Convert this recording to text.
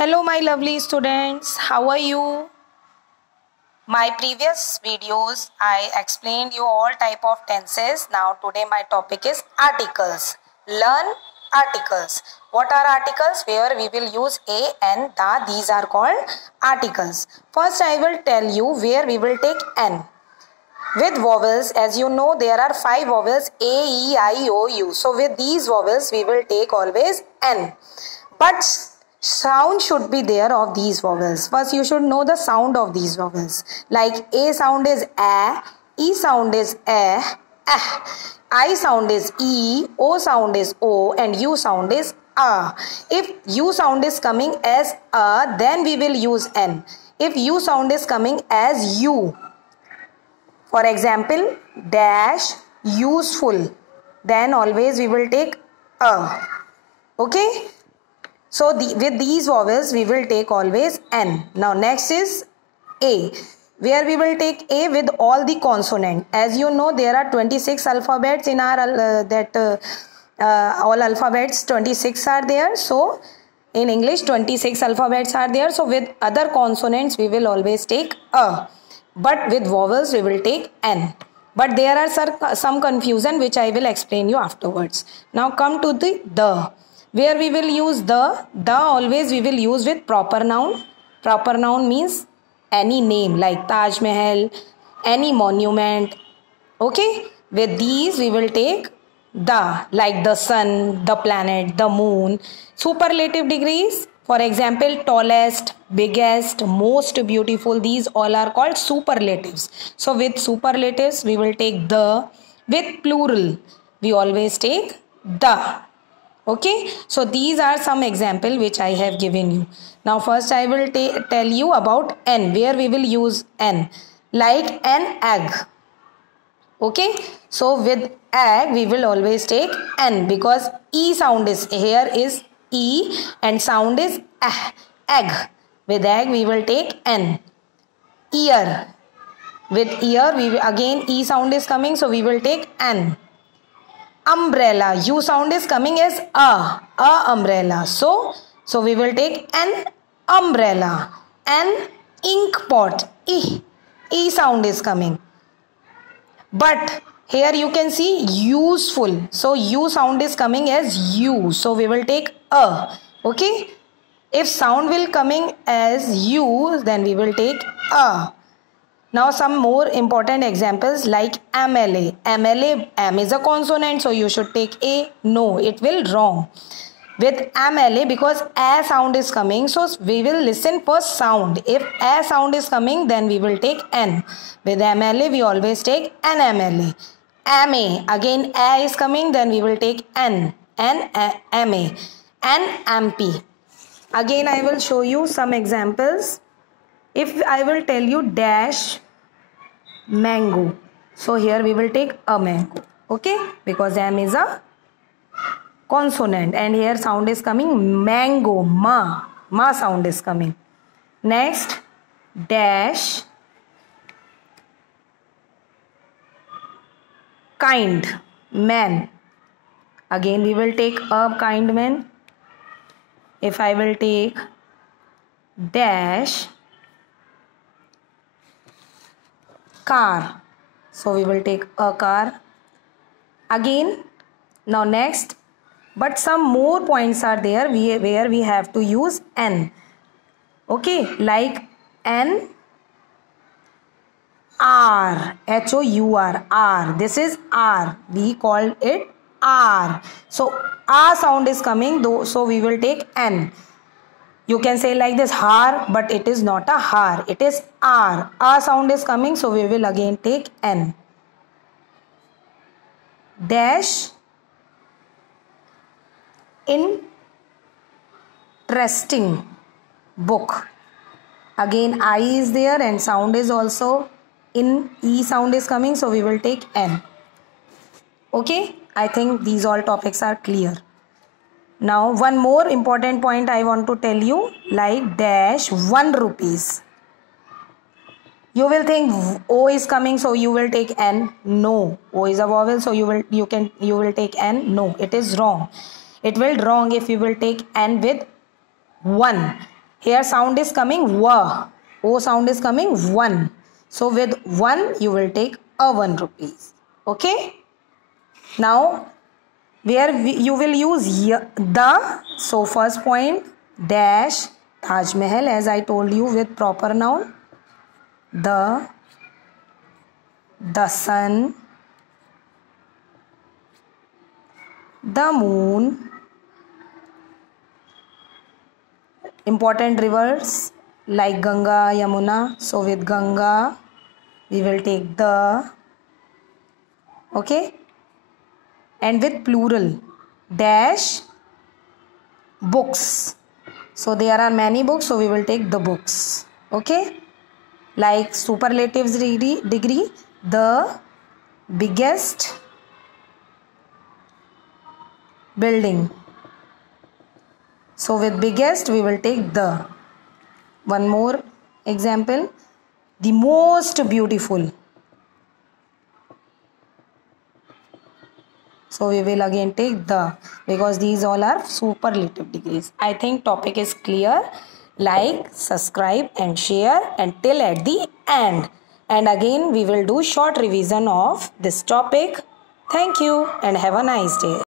Hello my lovely students, how are you? My previous videos I explained you all type of tenses. Now today my topic is articles. Learn articles. What are articles? Where we will use a and the. These are called articles. First I will tell you where we will take n. With vowels, as you know, there are 5 vowels a, e, I, o, u. So with these vowels we will take always n. But sound should be there of these vowels. First you should know the sound of these vowels. Like a sound is a, e sound is eh, I sound is e, o sound is o, and u sound is a. If u sound is coming as a, then we will use n. If u sound is coming as u, for example, dash, useful, then always we will take a. Okay? So with these vowels we will take always n. Now next is a, where we will take a with all the consonant. As you know, there are 26 alphabets in our all alphabets 26 are there. So in English 26 alphabets are there. So with other consonants we will always take a. But with vowels we will take n. But there are some confusion which I will explain you afterwards. Now come to the. Where we will use the always we will use with proper noun. Proper noun means any name like Taj Mahal, any monument. Okay? With these we will take the, like the sun, the planet, the moon. Superlative degrees, for example, tallest, biggest, most beautiful, these all are called superlatives. So with superlatives we will take the. With plural we always take the. Okay, so these are some example which I have given you. Now first I will tell you about n, where we will use n. Like an egg. Okay, so with egg we will always take n, because e sound is here is e and sound is egg. With egg we will take n. Ear. With ear we will, again e sound is coming, so we will take n. Umbrella, u sound is coming as a umbrella, so we will take an umbrella. An ink pot, e sound is coming. But here you can see useful, so u sound is coming as u, so we will take a. Okay, if sound will coming as u, then we will take a. Now some more important examples like MLA. MLA, M is a consonant, so you should take A. No, it will wrong. With MLA, because A sound is coming, so we will listen for sound. If A sound is coming, then we will take N. With MLA, we always take NMLA. MA, again A is coming, then we will take N. MA. MP. Again, I will show you some examples. If I will tell you dash mango, so here we will take a mango. Okay, because M is a consonant and here sound is coming mango, ma sound is coming. Next, dash kind man. Again we will take a kind man. If I will take dash car, so we will take a car. Again, now next, but some more points are there where we have to use n. Okay, like n, r, h-o-u-r, r, this is r, we call it r, so r sound is coming though, so we will take n. You can say like this har, but it is not a har, it is r. R sound is coming, so we will again take n. Dash interesting book. Again I is there and sound is also in, e sound is coming, so we will take n. Okay, I think these all topics are clear. Now one more important point I want to tell you, like dash 1 rupees. You will think O is coming, so you will take N. No, O is a vowel, so you will take N. No, it is wrong. It will wrong if you will take N with 1. Here sound is coming wa. O sound is coming one. So with 1 you will take a 1 rupees. Okay. Now where you will use the. So first point dash Taj Mahal, as I told you, with proper noun. The sun, the moon, important rivers like Ganga, Yamuna. So with Ganga we will take the. Okay. And with plural dash books. So there are many books, so we will take the books. Okay. Like superlatives degree, the biggest building. So with biggest we will take the. One more example, the most beautiful. So we will again take the, because these all are superlative degrees. I think topic is clear. Like, subscribe and share until at the end. And again we will do short revision of this topic. Thank you and have a nice day.